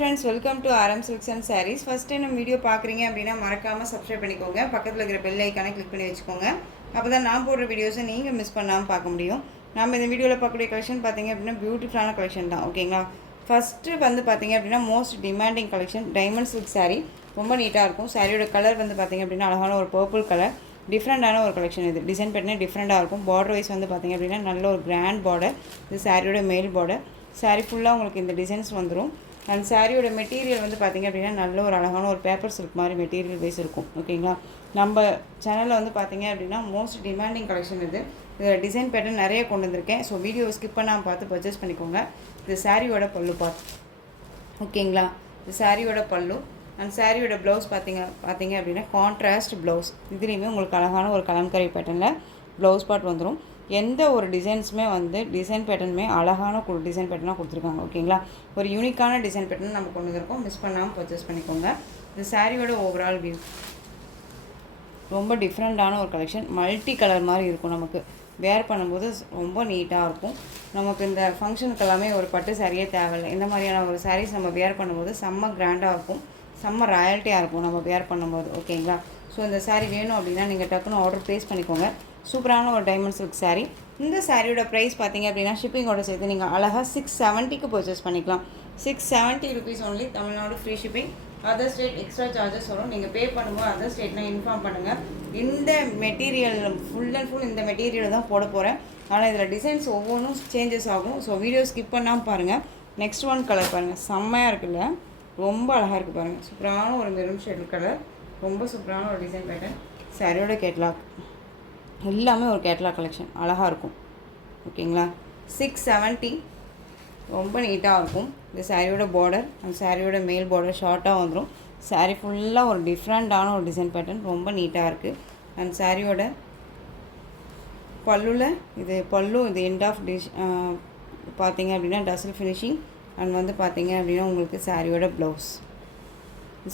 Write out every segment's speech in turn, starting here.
friends, welcome to RM Silks and Sarees. First time நம்ம video பார்க்குறீங்க அப்படின்னா மறக்காமல் சப்ஸ்கிரைப் பண்ணிக்கோங்க. பக்கத்தில் இருக்கிற பெல் ஐக்கானை கிளிக் பண்ணி வச்சுக்கோங்க. அப்போ தான் நான் போடுற வீடியோஸை நீங்கள் மிஸ் பண்ணாமல் பார்க்க முடியும். நம்ம இந்த வீடியோவில் பார்க்கக்கூடிய கலெக்ஷன் பார்த்தீங்க அப்படின்னா பியூட்டிஃபுல்லான கலெக்ஷன் தான். ஓகேங்களா? ஃபஸ்ட்டு வந்து பார்த்தீங்க அப்படின்னா most demanding collection diamond silk sari. ரொம்ப நீட்டாக இருக்கும். சாரியோட கலர் வந்து பார்த்தீங்க அப்படின்னா அழகான ஒரு பர்பிள் கலர். டிஃப்ரெண்ட்டான ஒரு கலெக்ஷன் இது. டிசைன் பேட்டர்னே டிஃப்ரெண்ட்டாக இருக்கும். பார்டர் வைஸ் வந்து பார்த்தீங்க அப்படின்னா நல்ல ஒரு கிராண்ட் பார்டர். இது சாரியோட மேல் பார்டர். சாரீ ஃபுல்லாக உங்களுக்கு இந்த டிசைன்ஸ் வந்துடும். அண்ட் சாரியோட மெட்டீரியல் வந்து பார்த்திங்க அப்படின்னா நல்ல ஒரு அழகான ஒரு பேப்பர் சில்க் மாதிரி மெட்டீரியல் வைஸ் இருக்கும். ஓகேங்களா? நம்ம சேனலில் வந்து பார்த்திங்க அப்படின்னா மோஸ்ட் டிமாண்டிங் கலெக்ஷன் இது. இதில் டிசைன் பேட்டர்ன் நிறைய கொண்டு வந்திருக்கேன். ஸோ வீடியோவை ஸ்கிப் பண்ணாமல் பார்த்து பர்ச்சேஸ் பண்ணிக்கோங்க. இது சாரியோட பல்லு பார்த்து. ஓகேங்களா? இது சாரியோட பல்லு. அண்ட் சாரியோட ப்ளவுஸ் பார்த்தீங்க அப்படின்னா கான்ட்ராஸ்ட் ப்ளவுஸ். இதுலேயுமே உங்களுக்கு அழகான ஒரு கலம்கரி பேட்டர்னில் ப்ளவுஸ் பார்ட் வந்துடும். எந்த ஒரு டிசைன்ஸுமே வந்து டிசைன் பேட்டர்னுமே அழகான டிசைன் பேட்டர்னாக கொடுத்துருக்காங்க. ஓகேங்களா? ஒரு யூனிக்கான டிசைன் பேட்டர்ன் நம்ம கொண்டு வந்திருக்கோம். மிஸ் பண்ணாமல் பர்ச்சேஸ் பண்ணிக்கோங்க. இந்த சாரியோட ஓவரால் வியூ ரொம்ப டிஃப்ரெண்ட்டான ஒரு கலெக்ஷன். மல்டி கலர் மாதிரி இருக்கும். நமக்கு வேர் பண்ணும்போது ரொம்ப நீட்டாக இருக்கும். நமக்கு இந்த ஃபங்க்ஷனுக்கு எல்லாமே ஒரு பட்டு சாரியே தேவையில்லை. இந்த மாதிரியான ஒரு சாரீஸ் நம்ம வேர் பண்ணும்போது செம்ம கிராண்டாக இருக்கும், செம்ம ராயல்ட்டியாக இருக்கும் நம்ம வேர் பண்ணும்போது. ஓகேங்களா? ஸோ இந்த சாரீ வேணும் அப்படின்னா நீங்கள் டக்குன்னு ஆர்டர் ப்ளேஸ் பண்ணிக்கோங்க. சூப்பரான ஒரு டைமண்ட் சில்க் சாரீ. இந்த சாரியோட ப்ரைஸ் பார்த்தீங்க அப்படின்னா ஷிப்பிங்கோட சேர்த்து நீங்கள் அழகாக 670க்கு பர்ச்சேஸ் பண்ணிக்கலாம். 670 rupees only. Tamil Nadu free shipping. Other state extra charges வரும். நீங்கள் பே பண்ணும்போது அதர் ஸ்டேட்னா இன்ஃபார்ம் பண்ணுங்கள். இந்த மெட்டீரியல் ஃபுல் அண்ட் ஃபுல் இந்த மெட்டீரியல் தான் போட போகிறேன். ஆனால் இதில் டிசைன்ஸ் ஒவ்வொன்றும் சேஞ்சஸ் ஆகும். ஸோ வீடியோ ஸ்கிப் பண்ணாமல் பாருங்கள். நெக்ஸ்ட் ஒன் கலர் பாருங்கள், செம்மையாக இருக்குல்ல, ரொம்ப அழகாக இருக்குது பாருங்கள். சூப்பரான ஒரு மெரூன் ஷேட் கலர், ரொம்ப சூப்பரான ஒரு டிசைன் பேட்டர்ன். சாரியோட கேட்லாக் எல்லாமே ஒரு கேட்லாக் கலெக்ஷன், அழகாக இருக்கும். ஓகேங்களா? 670 ரொம்ப நீட்டாக இருக்கும். இந்த சாரியோட பார்டர் அந்த சாரியோட மேல் பார்டர் ஷார்ட்டாக வந்துடும். சாரீ ஃபுல்லாக ஒரு டிஃப்ரெண்ட்டான ஒரு டிசைன் பேட்டர்ன், ரொம்ப நீட்டாக இருக்குது. அண்ட் சாரியோட பல்லுவில் இது பல்லு, இது எண்ட் ஆஃப் பார்த்தீங்க அப்படின்னா டசல் ஃபினிஷிங். அண்ட் வந்து பார்த்தீங்க அப்படின்னா உங்களுக்கு சாரியோட ப்ளவுஸ்,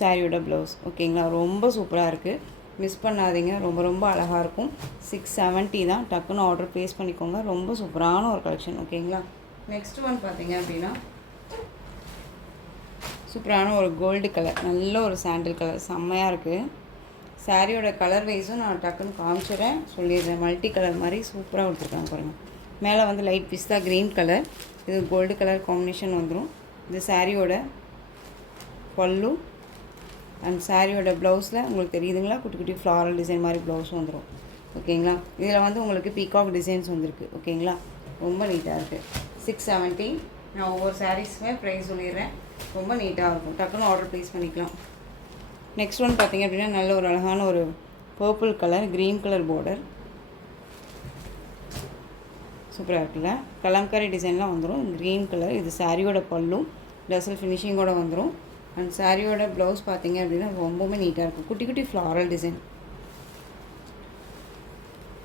சாரியோட ப்ளவுஸ். ஓகேங்களா? ரொம்ப சூப்பராக இருக்குது. மிஸ் பண்ணாதீங்க. ரொம்ப ரொம்ப அழகாக இருக்கும். 670 தான். டக்குன்னு ஆர்டர் ப்ளேஸ் பண்ணிக்கோங்க. ரொம்ப சூப்பரான ஒரு கலெக்ஷன். ஓகேங்களா? நெக்ஸ்ட் ஒன் பார்த்தீங்க அப்படின்னா சூப்பரான ஒரு கோல்டு கலர், நல்ல ஒரு சாண்டில் கலர், செம்மையாக இருக்குது. சாரியோட கலர் வைஸும் நான் டக்குன்னு காமிச்சிடுறேன், சொல்லிடுறேன். மல்டி கலர் மாதிரி சூப்பராக கொடுத்துருக்காங்க பாருங்கள். மேலே வந்து லைட் பிஸ்தா க்ரீன் கலர், இது கோல்டு கலர் காம்பினேஷன் வந்துடும். இது சாரியோட பல்லு. அண்ட் சாரியோட ப்ளவுஸில் உங்களுக்கு தெரியுதுங்களா, குட்டி குட்டி ஃப்ளாரல் டிசைன் மாதிரி ப்ளவுஸ் வந்துடும். ஓகேங்களா? இதில் வந்து உங்களுக்கு பீகாக் டிசைன்ஸ் வந்துருக்கு. ஓகேங்களா? ரொம்ப நீட்டாக இருக்குது. 670. நான் ஒவ்வொரு சாரீஸுமே ப்ரைஸ் சொல்லிடுறேன். ரொம்ப நீட்டாக இருக்கும். டக்குன்னு ஆர்டர் ப்ளேஸ் பண்ணிக்கலாம். நெக்ஸ்ட் ஒன் பார்த்திங்க அப்படின்னா நல்ல ஒரு அழகான ஒரு purple colour, green colour border, சூப்பராக இருக்குல்ல. கலம்காரி டிசைன்லாம் வந்துடும். Green colour. இது சாரியோட பல்லு, டசல் ஃபினிஷிங்கோடு வந்துடும். அண்ட் சாரியோட ப்ளவுஸ் பார்த்தீங்க அப்படின்னா ரொம்பவுமே நீட்டாக இருக்கும். குட்டி குட்டி ஃப்ளாரல் டிசைன்.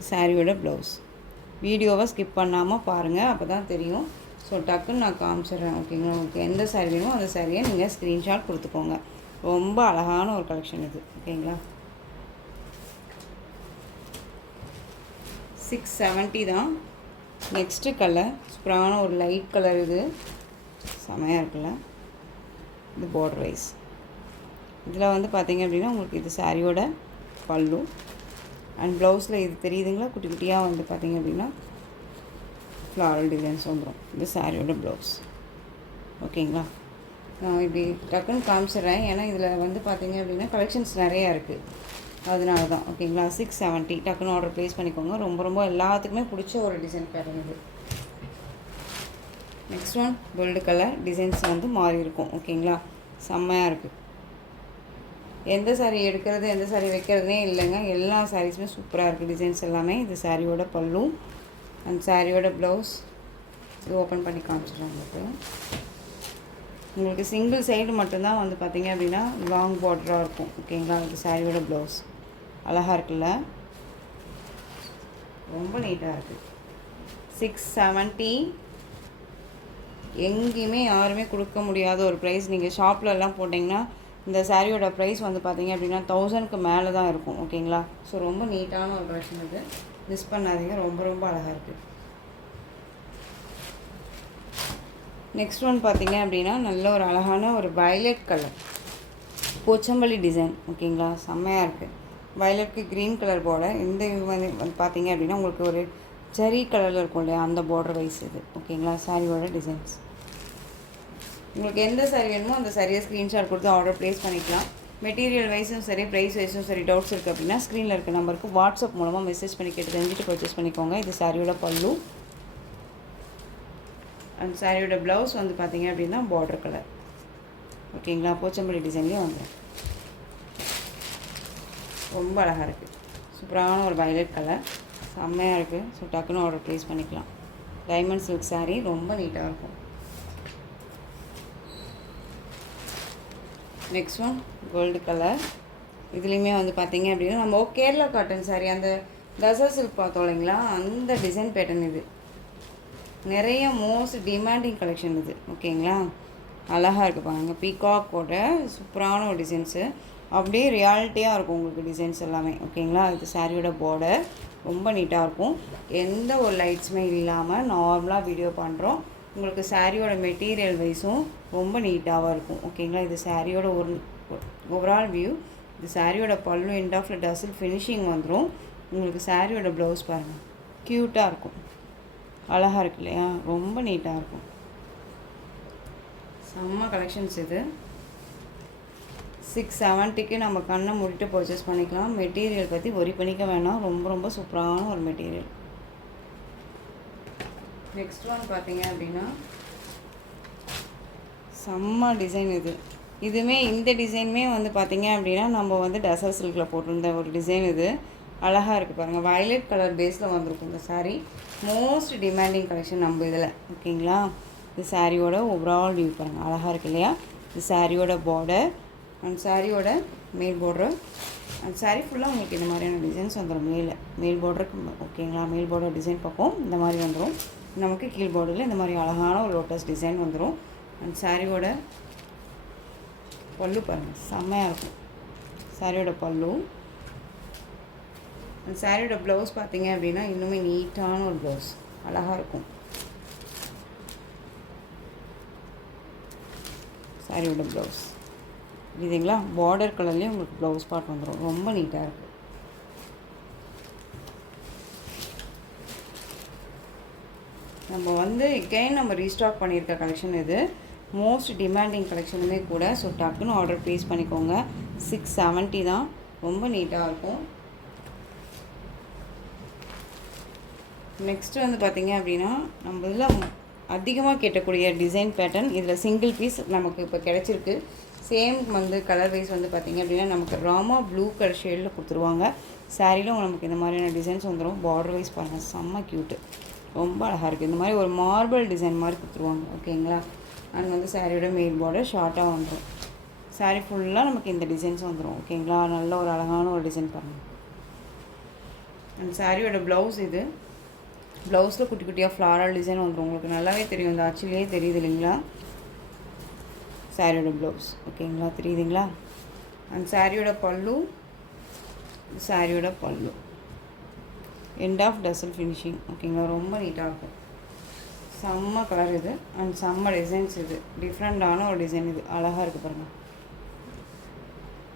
சாரியோட ப்ளவுஸ். வீடியோவை ஸ்கிப் பண்ணாமல் பாருங்கள், அப்போ தான் தெரியும். ஸோ டக்குன்னு நான் காமிச்சிடுறேன். ஓகேங்களா? உங்களுக்கு எந்த சாரீ வேணுமோ அந்த சாரியை நீங்கள் ஸ்க்ரீன்ஷாட் கொடுத்துக்கோங்க. ரொம்ப அழகான ஒரு கலெக்ஷன் இது. ஓகேங்களா? 670 தான். நெக்ஸ்ட்டு கலர் சூப்பரான ஒரு லைட் கலர், இது செமையாக இருக்குல்ல. இது பார்டர் வைஸ். இதில் வந்து பார்த்தீங்க அப்படின்னா உங்களுக்கு இது சாரியோட பல்லு. அண்ட் ப்ளவுஸில் இது தெரியுதுங்களா, குட்டி குட்டியாக வந்து பார்த்தீங்க அப்படின்னா ஃப்ளாரல் டிசைன்ஸ் வந்துடும். இது சாரியோட ப்ளவுஸ். ஓகேங்களா? நான் இப்படி டக்குன்னு காமிச்சிடுறேன், ஏன்னா இதில் வந்து பார்த்தீங்க அப்படின்னா கலெக்ஷன்ஸ் நிறையா இருக்குது, அதனால தான். ஓகேங்களா? 670. டக்குன்னு ஆர்டர் ப்ளேஸ் பண்ணிக்கோங்க. ரொம்ப ரொம்ப எல்லாத்துக்குமே பிடிச்ச ஒரு டிசைன் பேட்டர்ன் இது. Next one gold colour. Designs வந்து மாறி இருக்கும். ஓகேங்களா? செம்மையாக இருக்குது. எந்த சாரீ எடுக்கிறது எந்த சாரீ வைக்கிறதுனே இல்லைங்க, எல்லா சாரீஸுமே சூப்பராக இருக்குது. டிசைன்ஸ் எல்லாமே. இது சாரியோட பல்லு அண்ட் சாரியோட ப்ளவுஸ். இது ஓப்பன் பண்ணி காமிச்சிடுறேன் உங்களுக்கு. உங்களுக்கு சிங்கிள் சைடு மட்டும்தான் வந்து பார்த்திங்க அப்படின்னா லாங் பார்டராக இருக்கும். ஓகேங்களா? இது சாரியோட ப்ளவுஸ். அழகாக இருக்குல்ல, ரொம்ப நீட்டாக இருக்குது. 670. எங்கேயுமே யாருமே கொடுக்க முடியாத ஒரு ப்ரைஸ். நீங்கள் ஷாப்லலாம் போட்டிங்கன்னா இந்த சாரியோட ப்ரைஸ் வந்து பார்த்தீங்க அப்படின்னா 1000க்கு மேலே தான் இருக்கும். ஓகேங்களா? ஸோ ரொம்ப நீட்டான ஒரு கலெக்ஷன் இது. மிஸ் பண்ணாதீங்க. ரொம்ப ரொம்ப அழகாக இருக்குது. நெக்ஸ்ட் ஒன் பார்த்தீங்க அப்படின்னா நல்ல ஒரு அழகான ஒரு வயலட் கலர் போச்சம்பள்ளி டிசைன். ஓகேங்களா, செம்மையாக இருக்குது. வயலட்க்கு க்ரீன் கலர் பார்டர். இந்த வந்து பார்த்தீங்க அப்படின்னா உங்களுக்கு ஒரு ஜரி கலரில் இருக்கும் இல்லையா, அந்த பார்டர் வைஸ் இது. ஓகேங்களா, சாரியோட டிசைன்ஸ். உங்களுக்கு எந்த சாரி வேணுமோ அந்த சாரியை ஸ்க்ரீன்ஷாட் கொடுத்து ஆர்டர் ப்ளேஸ் பண்ணிக்கலாம். மெட்டீரியல் வைஸும் சரி, ப்ரைஸ் வைஸும் சரி, டவுட்ஸ் இருக்குது அப்படின்னா ஸ்க்ரீனில் இருக்க நம்பருக்கு வாட்ஸ்அப் மூலமாக மெசேஜ் பண்ணி கேட்டு தெரிஞ்சுட்டு பர்ச்சேஸ் பண்ணிக்கோங்க. இது சாரியோட பல்லு. அந்த சாரியோட ப்ளவுஸ் வந்து பார்த்தீங்க அப்படின்னா பார்டர் கலர். ஓகேங்களா, போச்சம்பள்ளி டிசைன்லேயே வந்துடும். ரொம்ப அழகாக இருக்குது. சூப்பரான ஒரு வயலட் கலர், செம்மையாக இருக்குது. ஸோ டக்குன்னு ஆர்டர் ப்ளேஸ் பண்ணிக்கலாம். டைமண்ட் சில்க் சாரீ, ரொம்ப நீட்டாக இருக்கும். Next one gold colour. இதுலேயுமே வந்து பார்த்தீங்க அப்படின்னா நம்ம கேரளா காட்டன் சாரீ, அந்த தசா சில்க் பார்த்தோம் இல்லைங்களா, அந்த டிசைன் பேட்டர்ன் இது. நிறைய மோஸ்ட் டிமாண்டிங் கலெக்ஷன் இது. ஓகேங்களா, அழகாக இருக்குது பாருங்க. பீகாக்கோட சூப்பரான ஒரு டிசைன்ஸு, அப்படியே ரியாலிட்டியாக இருக்கும் உங்களுக்கு டிசைன்ஸ் எல்லாமே. ஓகேங்களா, இது சாரியோட பார்டர் ரொம்ப நீட்டாக இருக்கும். எந்த ஒரு லைட்ஸுமே இல்லாமல் நார்மலாக வீடியோ பண்ணுறோம். உங்களுக்கு சாரியோட மெட்டீரியல் வைஸும் ரொம்ப நீட்டாகவும் இருக்கும். ஓகேங்களா, இது சாரியோட ஒரு ஓவரால் வியூ. இது சாரியோட பல்லு எண்ட் ஆஃபில் டசில் ஃபினிஷிங் வந்துடும். உங்களுக்கு சாரியோட ப்ளவுஸ் பாருங்கள், க்யூட்டாக இருக்கும். அழகாக இருக்கு இல்லையா, ரொம்ப நீட்டாக இருக்கும். செம்ம கலெக்ஷன்ஸ் இது. 670க்கு நம்ம கண்ணை மூடிட்டு பர்ச்சேஸ் பண்ணிக்கலாம். மெட்டீரியல் பற்றி ஒரி பண்ணிக்க வேணாம், ரொம்ப ரொம்ப சூப்பரான ஒரு மெட்டீரியல். நெக்ஸ்ட் ஒன் பார்த்தீங்க அப்படின்னா செம்ம டிசைன் இது. இதுவுமே இந்த டிசைனுமே வந்து பார்த்தீங்க அப்படின்னா நம்ம வந்து டசர் சில்கில் போட்டிருந்த ஒரு டிசைன் இது. அழகாக இருக்குது பாருங்கள். வயலட் கலர் பேஸில் வந்திருக்கும் இந்த சாரீ. மோஸ்ட் டிமாண்டிங் கலெக்ஷன் நம்ம இதில். ஓகேங்களா, இது சாரியோட ஓவரால் வியூ பாருங்கள், அழகாக இருக்குது இல்லையா. இது சாரியோட பார்டர் அண்ட் சாரியோட மேல் பார்டர். அண்ட் சாரீ ஃபுல்லாக உங்களுக்கு இந்த மாதிரியான டிசைன்ஸ் வந்துடும். மேல் பார்டருக்கு. ஓகேங்களா, மேல் பார்டர் டிசைன் பக்கம் இந்த மாதிரி வந்துடும். நமக்கு கீழ் பார்டரில் இந்த மாதிரி அழகான ஒரு லோட்டஸ் டிசைன் வந்துடும். அண்ட் சாரியோட பல்லு பாருங்கள், செம்மையாக இருக்கும் சாரியோட பல்லு. அந்த சாரியோட ப்ளவுஸ் பார்த்தீங்க அப்படின்னா இன்னுமே நீட்டான ஒரு ப்ளவுஸ், அழகாக இருக்கும். சாரியோட ப்ளவுஸ் இதுங்களா, பார்டர் கலர்லேயே உங்களுக்கு ப்ளவுஸ் பார்ட் வந்துடும். ரொம்ப நீட்டாக இருக்குது. நம்ம வந்து எகைன் நம்ம ரீஸ்டாக் பண்ணியிருக்க கலெக்ஷன் இது. மோஸ்ட் டிமாண்டிங் கலெக்ஷனுமே கூட. ஸோ டக்குன்னு ஆர்டர் ப்ளேஸ் பண்ணிக்கோங்க. 670 தான், ரொம்ப நீட்டாக இருக்கும். நெக்ஸ்ட்டு வந்து பார்த்திங்க அப்படின்னா நம்ம இதில் அதிகமாக கேட்டக்கூடிய டிசைன் பேட்டர்ன். இதில் சிங்கிள் பீஸ் நமக்கு இப்போ கிடச்சிருக்கு. சேம் வந்து கலர் வைஸ் வந்து பார்த்திங்க அப்படின்னா நமக்கு ராமா ப்ளூ கலர் ஷேடில் கொடுத்துருவாங்க. சாரியிலும் நமக்கு இந்த மாதிரியான டிசைன்ஸ் வந்துடும். பார்டர் வைஸ் பாருங்கள், செம்ம க்யூட்டு, ரொம்ப அழகாக இருக்குது. இந்த மாதிரி ஒரு மார்பிள் டிசைன் மாதிரி கொடுத்துருவாங்க. ஓகேங்களா, அண்ட் வந்து சாரியோட மேல் பார்டர் ஷார்ட்டாக வந்துடும். சாரீ ஃபுல்லாக நமக்கு இந்த டிசைன்ஸ் வந்துடும். ஓகேங்களா, நல்ல ஒரு அழகான ஒரு டிசைன் பாருங்கள். அண்ட் சாரியோட ப்ளவுஸ் இது. ப்ளவுஸில் குட்டி குட்டியாக ஃப்ளாரல் டிசைன் வந்துடும். உங்களுக்கு நல்லாவே தெரியும், இந்த ஆக்சுவலியே தெரியுது இல்லைங்களா. சாரியோட ப்ளவுஸ் ஓகேங்களா, தெரியுதுங்களா. அண்ட் சாரியோட பல்லு, சாரியோட பல்லு எண்ட் ஆஃப் டசல் ஃபினிஷிங். ஓகேங்களா, ரொம்ப நீட்டாக இருக்கும். செம்ம கலர் இது அண்ட் செம்ம டிசைன்ஸ் இது. டிஃப்ரெண்ட்டான ஒரு டிசைன் இது, அழகாக இருக்குது பாருங்கள்,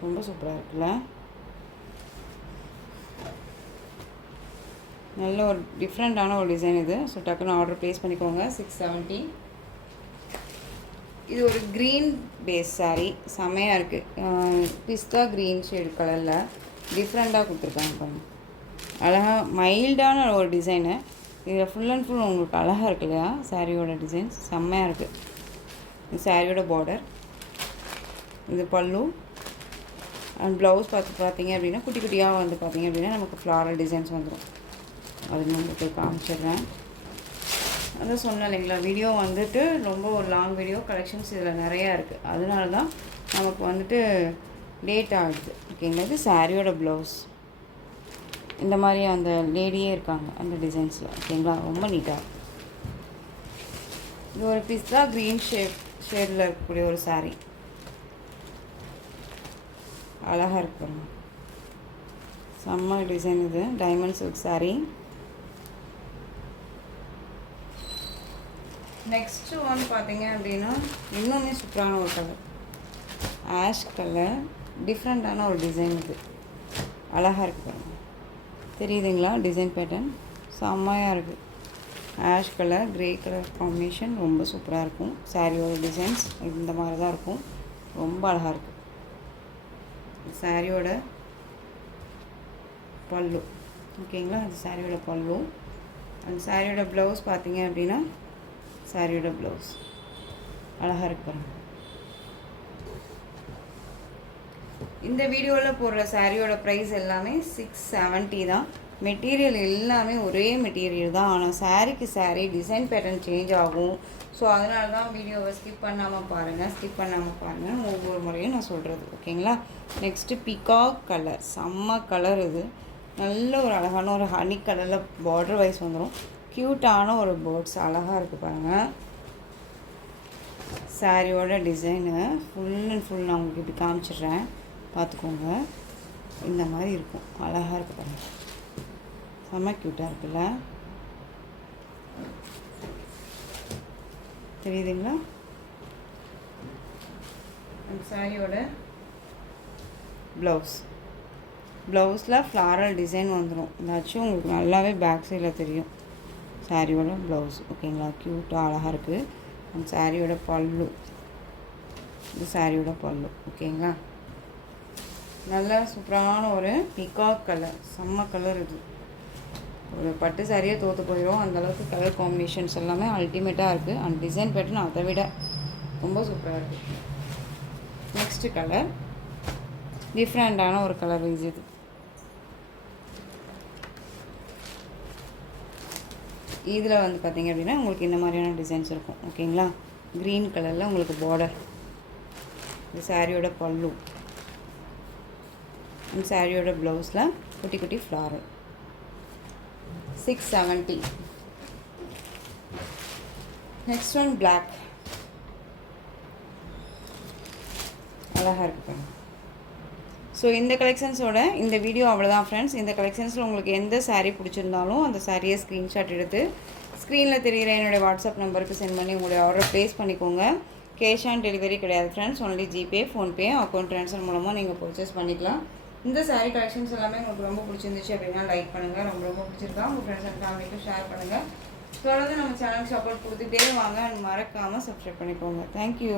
ரொம்ப சூப்பராக இருக்குல்ல. நல்ல ஒரு டிஃப்ரெண்ட்டான ஒரு டிசைன் இது. ஸோ டக்குன்னு ஆர்டர் ப்ளேஸ் பண்ணிக்கோங்க. 670. இது ஒரு க்ரீன் பேஸ் சாரீ, செம்மையாக இருக்குது. பிஸ்தா க்ரீன் ஷேடு கலரில் டிஃப்ரெண்ட்டாக கொடுத்துருக்காங்க பாருங்கள். அழகாக மைல்டான ஒரு டிசைனு. இதில் ஃபுல் அண்ட் ஃபுல் உங்களுக்கு அழகாக இருக்கு இல்லையா. சாரியோட டிசைன்ஸ் செம்மையாக இருக்குது. இது சாரியோட பார்டர், இது பல்லு அண்ட் ப்ளவுஸ் பார்த்தீங்க அப்படின்னா குட்டி குட்டியாக வந்து பார்த்தீங்க அப்படின்னா நமக்கு ஃப்ளாரல் டிசைன்ஸ் வந்துடும். அது உங்களுக்கு காமிச்சிடுறேன். அதான் சொன்னேன் இல்லைங்களா, வீடியோ வந்துட்டு ரொம்ப ஒரு லாங் வீடியோ, கலெக்ஷன்ஸ் இதில் நிறையா இருக்குது. அதனால தான் நமக்கு வந்துட்டு லேட் ஆகிடுது. ஓகேங்களா, இது சாரியோட ப்ளவுஸ். இந்த மாதிரி அந்த லேடியே இருக்காங்க அந்த டிசைன்ஸில். ஓகேங்களா, ரொம்ப நீட்டாக. இது ஒரு பிஸ்தா க்ரீன் ஷேடில் இருக்கக்கூடிய ஒரு சாரீ, அழகாக இருக்கு பாருங்க, செம்ம டிசைன் இது. Diamond silk sari. Next one பார்த்தீங்க அப்படின்னா இன்னுமே சூப்பரான ஒரு கலர், ஆஷ் கலர், டிஃப்ரெண்ட்டான ஒரு டிசைன். இது அழகாக இருக்குது பாருங்கள், தெரியுதுங்களா? டிசைன் பேட்டர்ன் செம்மையாக இருக்குது. Ash colour grey colour combination ரொம்ப சூப்பராக இருக்கும். சாரியோட டிசைன்ஸ் இந்த மாதிரி தான் இருக்கும், ரொம்ப அழகாக இருக்குது. சாரியோட பல்லு ஓகேங்களா, அது சாரியோட பல்லு. அந்த சாரியோட ப்ளவுஸ் பார்த்தீங்க அப்படின்னா சாரியோட ப்ளவுஸ் அழகாக இருக்கு. இந்த வீடியோவில் போடுற சாரியோட ப்ரைஸ் எல்லாமே 670 தான். மெட்டீரியல் எல்லாமே ஒரே மெட்டீரியல் தான், ஆனால் சாரீக்கு சாரீ டிசைன் பேட்டர்ன் சேஞ்ச் ஆகும். ஸோ அதனால தான் வீடியோவை ஸ்கிப் பண்ணாமல் பாருங்கள், ஒவ்வொரு முறையும் நான் சொல்கிறது ஓகேங்களா. நெக்ஸ்ட்டு பிகாக் கலர், செம்ம கலர். இது நல்ல ஒரு அழகான ஒரு ஹனி கலரில் பார்டர் வைஸ் வந்துடும். க்யூட்டான ஒரு பேர்ட்ஸ் அழகாக இருக்குது பாருங்கள். சாரியோட டிசைனு ஃபுல் அண்ட் ஃபுல் நான் உங்களுக்கு இப்படி காமிச்சிடுறேன், பார்த்துக்கோங்க. இந்த மாதிரி இருக்கும், அழகாக இருக்குது பாருங்கள், செம்ம க்யூட்டாக இருக்குல்ல, தெரியுதுங்களா? அந்த சாரியோட ப்ளவுஸில் ஃப்ளாரல் டிசைன் வந்துடும். ஏதாச்சும் உங்களுக்கு நல்லாவே பேக் சைடில் தெரியும் சாரியோட ப்ளவுஸ் ஓகேங்களா. க்யூட்டாக அழகாக இருக்குது. அந்த சாரியோட பல்லு, இது சாரியோட பல்லு ஓகேங்களா. நல்லா சூப்பரான ஒரு பிகாக் கலர், செம்ம கலர். இது ஒரு பட்டு சாரியே தோற்று போயிடும் அந்தளவுக்கு கலர் காம்பினேஷன்ஸ் எல்லாமே அல்டிமேட்டாக இருக்குது. அந்த டிசைன் பேட்டர்ன் அதை விட ரொம்ப சூப்பராக இருக்குது. நெக்ஸ்ட்டு கலர் டிஃப்ரெண்ட்டான ஒரு கலர் வைஸ். இதில் வந்து பார்த்திங்க அப்படின்னா உங்களுக்கு இந்த மாதிரியான டிசைன்ஸ் இருக்கும் ஓகேங்களா. க்ரீன் கலரில் உங்களுக்கு பார்டர், இந்த சாரியோட பல்லு, இந்த சாரியோட ப்ளவுஸில் குட்டி குட்டி ஃப்ளாரல். 670. நெக்ஸ்ட் ஒன் பிளாக், அழகாக இருக்குது. ஸோ இந்த கலெக்ஷன்ஸோட இந்த வீடியோ அவ்வளோதான் ஃப்ரெண்ட்ஸ். இந்த கலெக்ஷன்ஸில் உங்களுக்கு எந்த சாரீ பிடிச்சிருந்தாலும் அந்த சாரியை ஸ்க்ரீன்ஷாட் எடுத்து ஸ்க்ரீனில் தெரிகிற என்னுடைய வாட்ஸ்அப் நம்பருக்கு சென்ட் பண்ணி உங்களுடைய ஆர்டர் ப்ளேஸ் பண்ணிக்கோங்க. கேஷ் ஆன் டெலிவரி கிடையாது friends, only GPay, PhonePe, account transfer மூலமாக நீங்கள் பர்ச்சேஸ் பண்ணிக்கலாம். இந்த சாரீ கலெக்ஷன்ஸ் எல்லாமே உங்களுக்கு ரொம்ப பிடிச்சிருந்துச்சு அப்படின்னா லைக் பண்ணுங்கள், ரொம்ப பிடிச்சிருக்கா உங்கள் ஃப்ரெண்ட்ஸ் அண்ட் ஃபேமிலிக்கும் ஷேர் பண்ணுங்கள். தொடர்ந்து நம்ம சேனலுக்கு சப்போர்ட் கொடுத்துட்டே வாங்க, மறக்காமல் சப்ஸ்கிரைப் பண்ணிக்கோங்க. தேங்க்யூ.